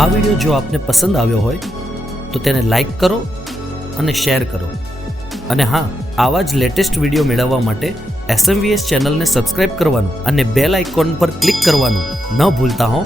આ વિડીયો જો આપને પસંદ આવ્યો હોય તો તેને લાઈક કરો અને શેર કરો, અને હા, આવા જ લેટેસ્ટ વિડીયો મેળવવા માટે SMVS ચેનલને સબસ્ક્રાઇબ કરવાનું અને બેલ આઇકોન પર ક્લિક કરવાનું ન ભૂલતા હો।